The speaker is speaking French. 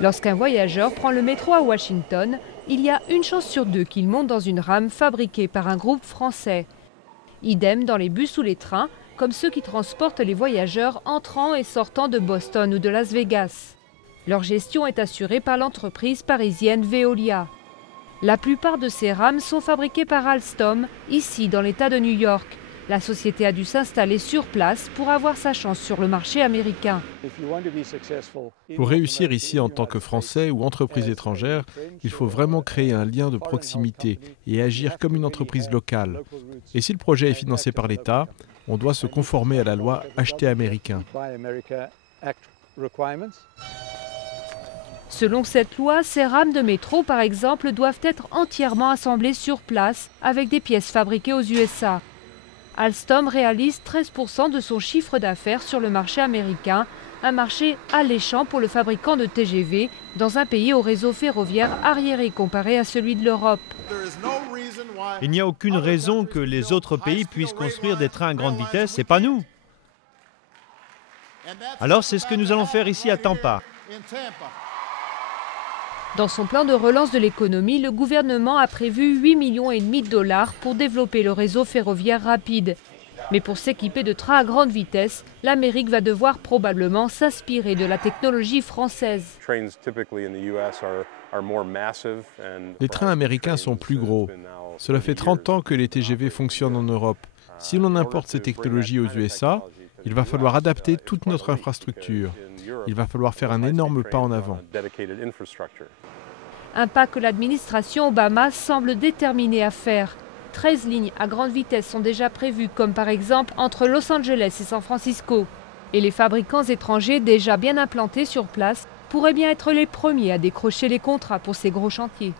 Lorsqu'un voyageur prend le métro à Washington, il y a une chance sur deux qu'il monte dans une rame fabriquée par un groupe français. Idem dans les bus ou les trains, comme ceux qui transportent les voyageurs entrant et sortant de Boston ou de Las Vegas. Leur gestion est assurée par l'entreprise parisienne Veolia. La plupart de ces rames sont fabriquées par Alstom, ici dans l'État de New York. La société a dû s'installer sur place pour avoir sa chance sur le marché américain. Pour réussir ici en tant que Français ou entreprise étrangère, il faut vraiment créer un lien de proximité et agir comme une entreprise locale. Et si le projet est financé par l'État, on doit se conformer à la loi Acheter américain. Selon cette loi, ces rames de métro, par exemple, doivent être entièrement assemblées sur place avec des pièces fabriquées aux USA. Alstom réalise 13% de son chiffre d'affaires sur le marché américain, un marché alléchant pour le fabricant de TGV dans un pays au réseau ferroviaire arriéré comparé à celui de l'Europe. Il n'y a aucune raison que les autres pays puissent construire des trains à grande vitesse et pas nous. Alors c'est ce que nous allons faire ici à Tampa. Dans son plan de relance de l'économie, le gouvernement a prévu 8,5 millions de dollars pour développer le réseau ferroviaire rapide. Mais pour s'équiper de trains à grande vitesse, l'Amérique va devoir probablement s'inspirer de la technologie française. Les trains américains sont plus gros. Cela fait 30 ans que les TGV fonctionnent en Europe. Si l'on importe ces technologies aux USA, il va falloir adapter toute notre infrastructure. Il va falloir faire un énorme pas en avant. Un pas que l'administration Obama semble déterminée à faire. 13 lignes à grande vitesse sont déjà prévues, comme par exemple entre Los Angeles et San Francisco. Et les fabricants étrangers déjà bien implantés sur place pourraient bien être les premiers à décrocher les contrats pour ces gros chantiers.